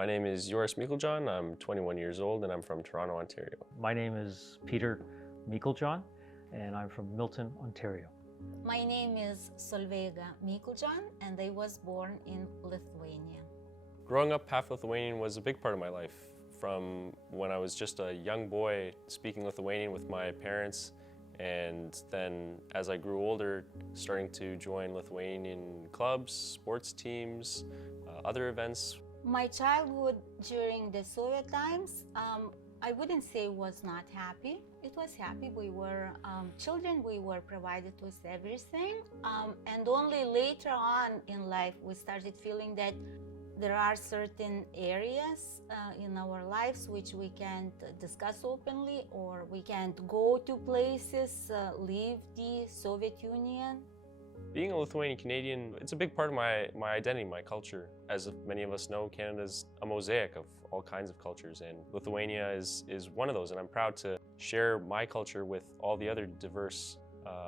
My name is Joris Meiklejohn. I'm 21 years old and I'm from Toronto, Ontario. My name is Peter Meiklejohn and I'm from Milton, Ontario. My name is Solveiga Meiklejohn and I was born in Lithuania. Growing up half Lithuanian was a big part of my life. From when I was just a young boy speaking Lithuanian with my parents, and then as I grew older, starting to join Lithuanian clubs, sports teams, other events. My childhood during the Soviet times, I wouldn't say was not happy. It was happy. We were children, we were provided with everything. And only later on in life, we started feeling that there are certain areas in our lives which we can't discuss openly, or we can't go to places, leave the Soviet Union. Being a Lithuanian-Canadian, it's a big part of my identity, my culture. As many of us know, Canada's a mosaic of all kinds of cultures, and Lithuania is one of those, and I'm proud to share my culture with all the other diverse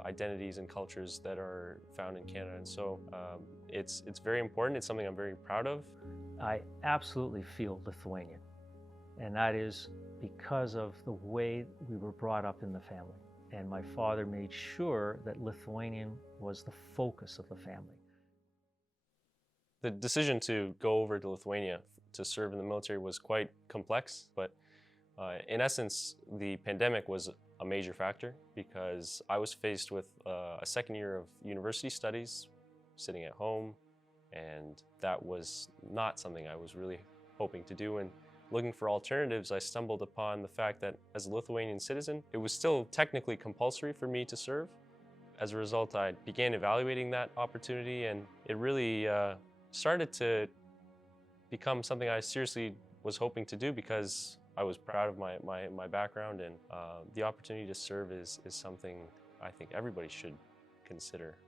identities and cultures that are found in Canada. And so it's very important. It's something I'm very proud of. I absolutely feel Lithuanian, and that is because of the way we were brought up in the family. And my father made sure that Lithuanian was the focus of the family. The decision to go over to Lithuania to serve in the military was quite complex, but in essence, the pandemic was a major factor because I was faced with a second year of university studies, sitting at home, and that was not something I was really hoping to do. And looking for alternatives, I stumbled upon the fact that as a Lithuanian citizen, it was still technically compulsory for me to serve. As a result, I began evaluating that opportunity, and it really started to become something I seriously was hoping to do because I was proud of my background, and the opportunity to serve is something I think everybody should consider.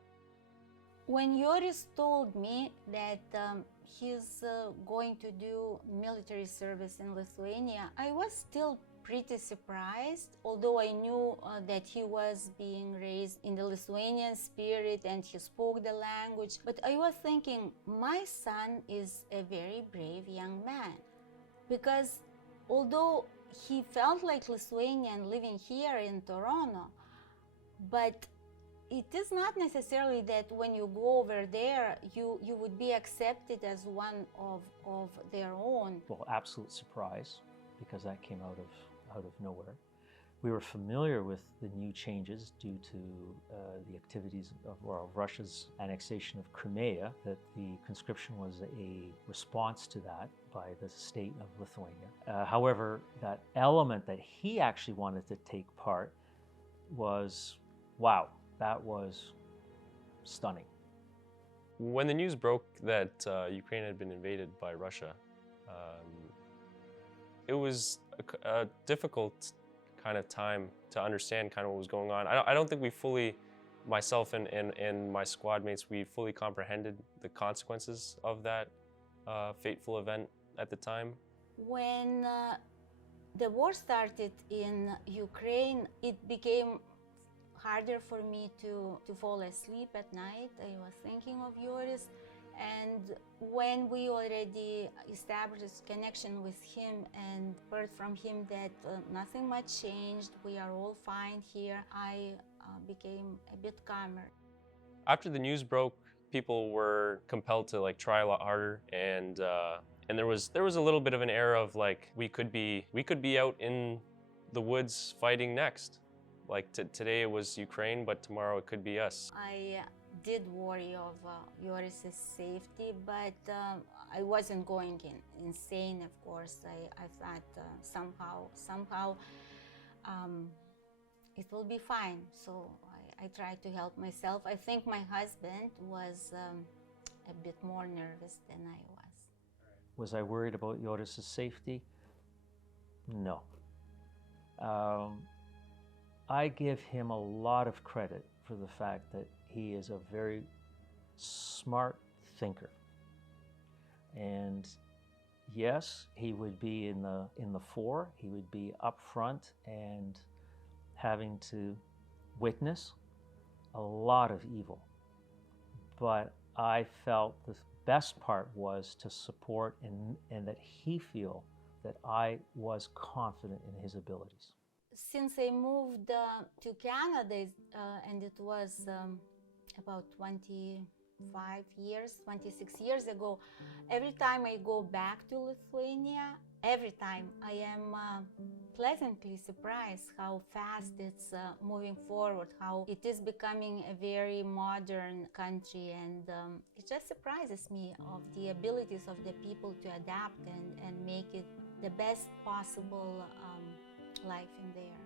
When Joris told me that he's going to do military service in Lithuania, I was still pretty surprised, although I knew that he was being raised in the Lithuanian spirit and he spoke the language. But I was thinking, my son is a very brave young man, because although he felt like Lithuanian living here in Toronto, but it is not necessarily that when you go over there, you would be accepted as one of their own. Well, absolute surprise, because that came out of nowhere. We were familiar with the new changes due to the activities of Russia's annexation of Crimea, that the conscription was a response to that by the state of Lithuania. However, that element that he actually wanted to take part was, wow, that was stunning. When the news broke that Ukraine had been invaded by Russia, it was a difficult kind of time to understand kind of what was going on. I don't think we fully, myself and my squad mates, we fully comprehended the consequences of that fateful event at the time. When the war started in Ukraine, it became harder for me to fall asleep at night. I was thinking of Joris, and when we already established connection with him and heard from him that nothing much changed, we are all fine here, I became a bit calmer. After the news broke, people were compelled to try a lot harder, and there was a little bit of an air of we could be out in the woods fighting next. Today it was Ukraine, but tomorrow it could be us. I did worry of Joris's safety, but I wasn't going insane, of course. I thought somehow it will be fine. So I tried to help myself. I think my husband was a bit more nervous than I was. Was I worried about Joris's safety? No. I give him a lot of credit for the fact that he is a very smart thinker. And yes, he would be in the fore, he would be up front and having to witness a lot of evil. But I felt best part was to support and that he feel that I was confident in his abilities. Since I moved to Canada, and it was about 26 years ago, every time I go back to Lithuania, every time I am pleasantly surprised how fast it's moving forward, how it is becoming a very modern country, and it just surprises me of the abilities of the people to adapt and make it the best possible life in there.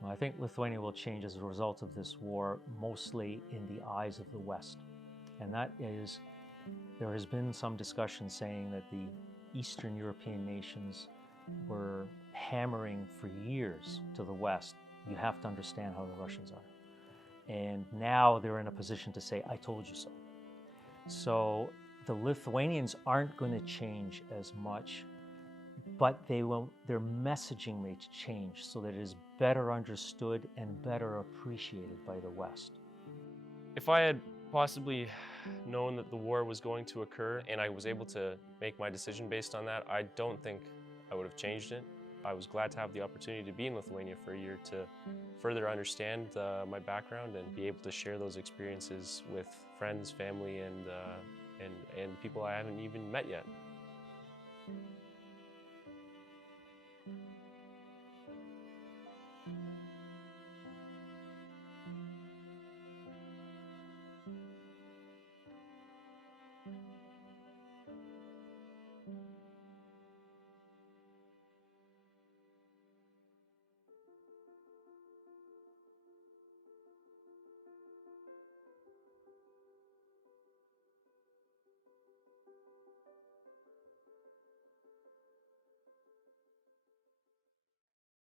Well, I think Lithuania will change as a result of this war, mostly in the eyes of the West. And that is, there has been some discussion saying that the Eastern European nations were hammering for years to the West, you have to understand how the Russians are. And now they're in a position to say, I told you so. So the Lithuanians aren't going to change as much, but their messaging may change so that it is better understood and better appreciated by the West. If I had possibly known that the war was going to occur and I was able to make my decision based on that, I don't think I would have changed it. I was glad to have the opportunity to be in Lithuania for a year to further understand my background and be able to share those experiences with friends, family, and people I haven't even met yet.